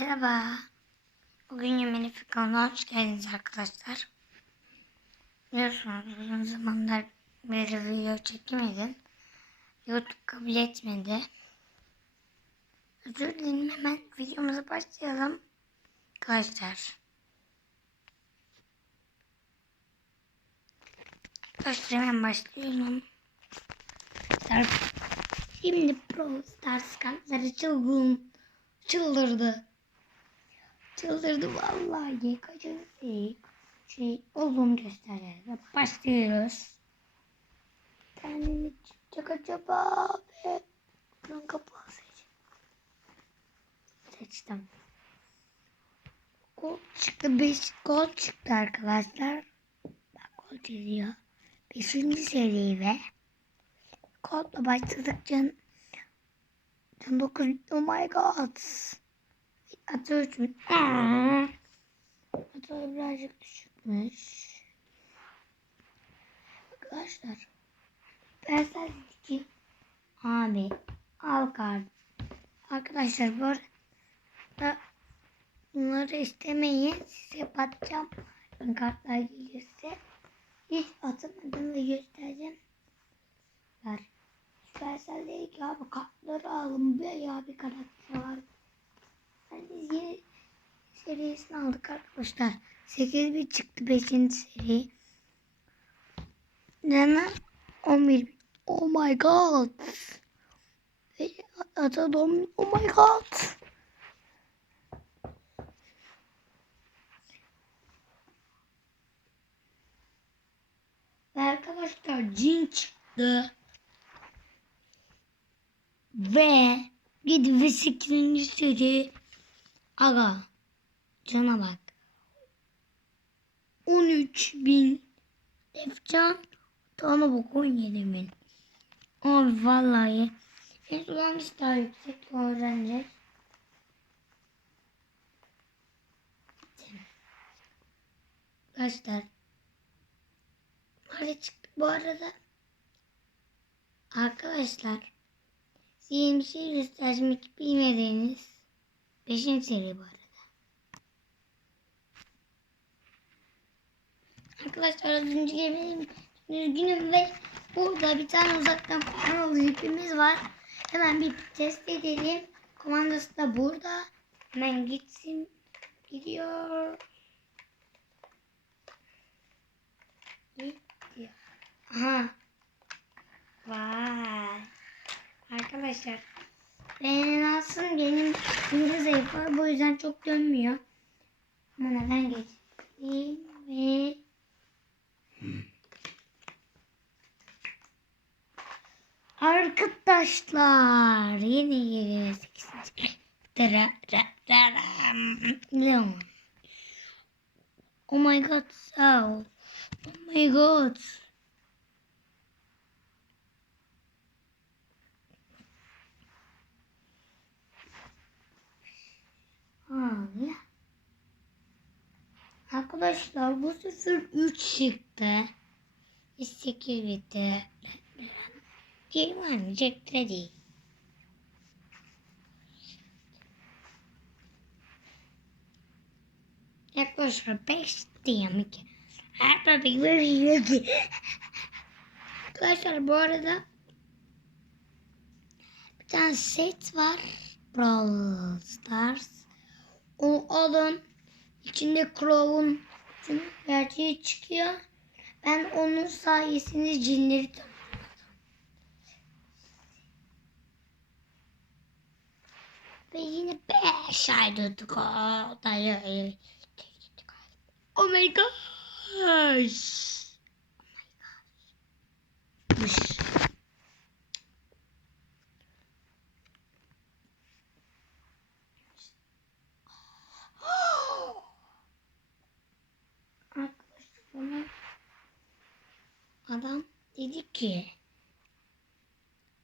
Merhaba. Bugün Yemeni kanalına hoş geldiniz arkadaşlar. Biliyorsunuz uzun zamanlar bir video çekemedim. YouTube kabul etmedi. Özür dilerim hemen videomuza başlayalım. Arkadaşlar. Arkadaşlar hemen başlıyorum. Şimdi Pro Stars kartları çılgın. Çıldırdı. Çıldırdı vallahi. Kaçıncı şey, şey olduğunu göstereceğiz. Başlıyoruz. Kendini çıkacak acaba ve bunun kapağı seç. Seçtim. Gol çıktı. 5 gol çıktı arkadaşlar. Bak gol çiziyor. 5. seri ve kodla başladık can. Can 9. Oh my god. Atı 3 mü? Atı birazcık düşükmüş. Arkadaşlar. Persel dedi ki abi al kart. Arkadaşlar bu arada bunları istemeyin. Size batacağım. Kartlar gelirse. Hiç atamadım ve göstereceğim. Ver. Süpersel dedi ki abi kartları alın. Bir ya bir karakter var. Yani biz yeni serisini aldık arkadaşlar. 8 bir çıktı 5. seri. Cana 11 bin. Oh my god. Ata dom oh my god. Arkadaşlar cin çıktı. Ve gid ve 8. seri Aga cana bak. 13 bin Efcan Tana bak 17 bin. Abi vallahi en hangisi daha yüksek öğreneceğiz. Arkadaşlar Nerede çıktı bu arada? Arkadaşlar Size bir bilmediğiniz 5. seri bu arada. Arkadaşlar az önce yemeğim üzgünüm ve burada bir tane uzaktan kumandalı ipimiz var. Hemen bir test edelim. Komandası da burada. Hemen gitsin. Gidiyor. Gidiyor. Aha. Vay. Arkadaşlar benim alsın benim şimdi zayıf var. Bu yüzden çok dönmüyor. Ama neden geçti ve Arkadaşlar yine geliyor 8. Dara, dara, dara. Leon. Oh my god, so. Oh my god. Abi. Arkadaşlar bu sefer 3 çıktı. 8 bitti. Game oynayacak ready. Yaklaşık 5 diyeyim ki. Her tabii böyle ki. Arkadaşlar bu arada bir tane set var. Brawl Stars. Onu alın. İçinde Crow'un gerçeği çıkıyor. Ben onun sayesinde cinleri tanıdım. Ve yine 5 ay tuttuk. Oh my gosh. Oh my gosh. Arkadaşlar bana adam dedi ki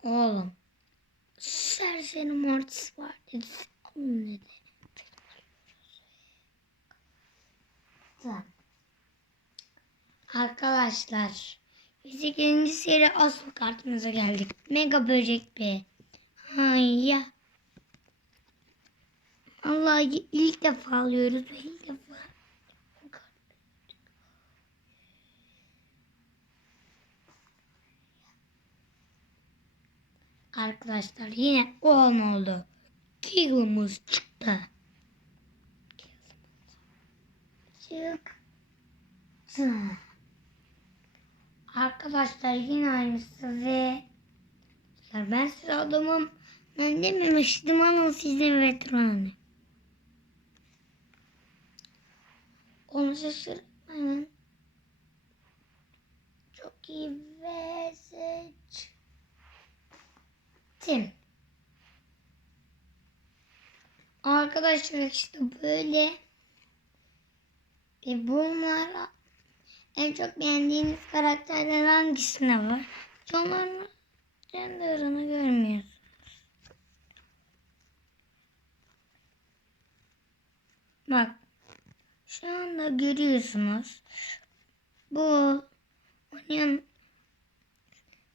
oğlum serseri mortis var dedi. Dedi. Arkadaşlar 8. seri asıl kartımıza geldik. Mega böcek bir. Hayya. Allah ilk defa alıyoruz ve ilk defa Arkadaşlar yine 10 oldu. Kill'ımız çıktı. Çıktı. Arkadaşlar yine aynısı ve ben size adamım. Ben dememiştim alın sizin veteranı. Onu şaşırmayın. Çok iyi ve seç. Tim. Arkadaşlar işte böyle. E bunlar en çok beğendiğiniz karakterler hangisine var? Onların renderını görmüyorsunuz. Bak. Şu anda görüyorsunuz. Bu oynayan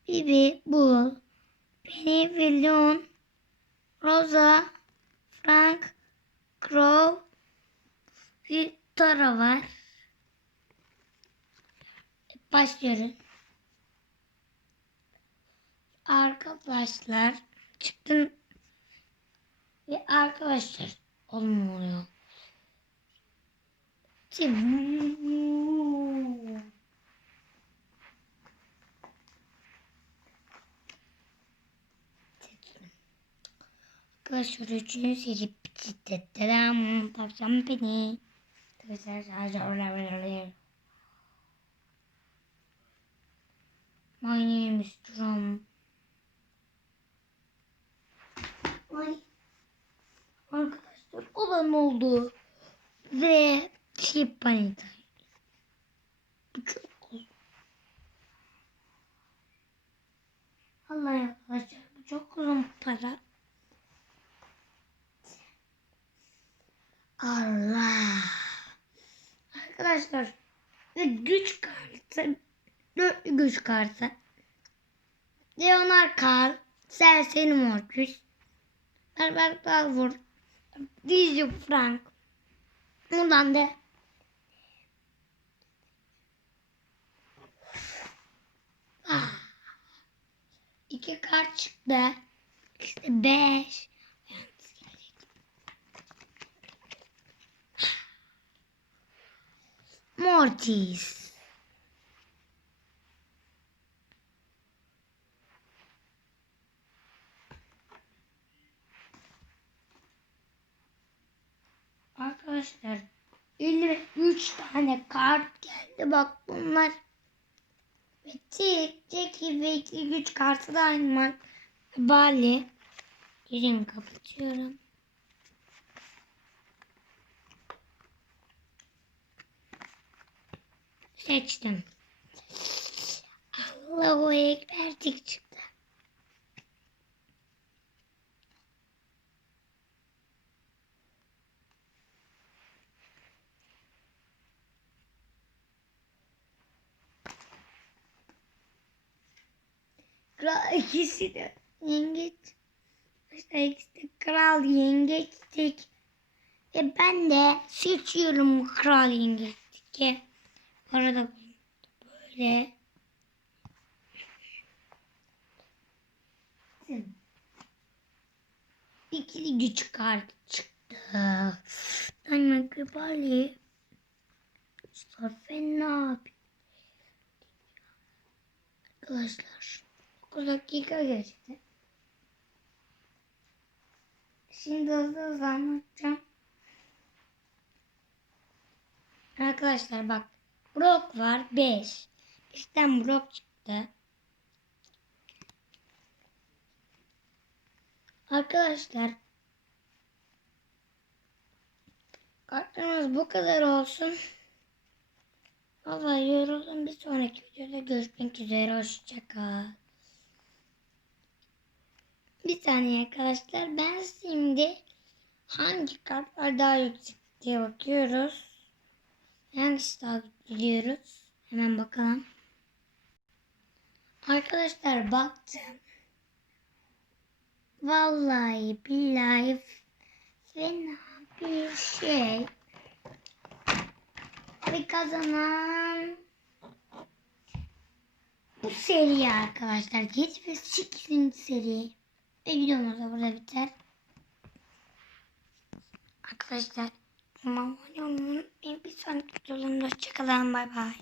Bibi, bu Penny Leon, Rosa, Frank, Crow, bir var. Başlıyoruz. Arkadaşlar çıktım ve arkadaşlar olmuyor. Tim. Arkadaşlar üçüncü seri bitti. Dedem tavşan beni. My name is Drum. Ay. Arkadaşlar olan oldu. Ve şey panita. Bu çok. Allah arkadaşlar bu çok uzun para. Allah. Arkadaşlar ve güç kartı dörtlü güç kartı. Leonard Carl, Serseri Mortis, Herbert Balfour, DJ Frank. Buradan da ah, iki kart çıktı. İşte beş. Mortis. Arkadaşlar 53 tane geldi bak bunlar. Tek Jackie ve iki güç kartı da aynı var. Bali. Yerini kapatıyorum. Seçtim. Allahu Ekber tik çıktı. Kral ikisi de yengeç. İşte ikisi de kral yengeç tek. E ben de seçiyorum kral yengeç teki. Arada böyle ikili güç kartı çıktı. Dynamic Rivali. Fena abi. Arkadaşlar 9 dakika geçti. Şimdi hızlı hızlı anlatacağım. Arkadaşlar bak Brock var 5. İşten Brock çıktı. Arkadaşlar kartlarımız bu kadar olsun. Vallahi yoruldum. Bir sonraki videoda görüşmek üzere. Hoşçakal. Bir saniye arkadaşlar. Ben şimdi hangi kartlar daha yüksek diye bakıyoruz. Hangisi daha biliyoruz. Hemen bakalım. Arkadaşlar baktım. Vallahi billahi fena bir şey. Ve kazanan bu seri arkadaşlar. 7 ve 8. seri. Ve videomuz da burada biter. Arkadaşlar umarım. Bir sonraki videolarımda hoşçakalın. Bay bay.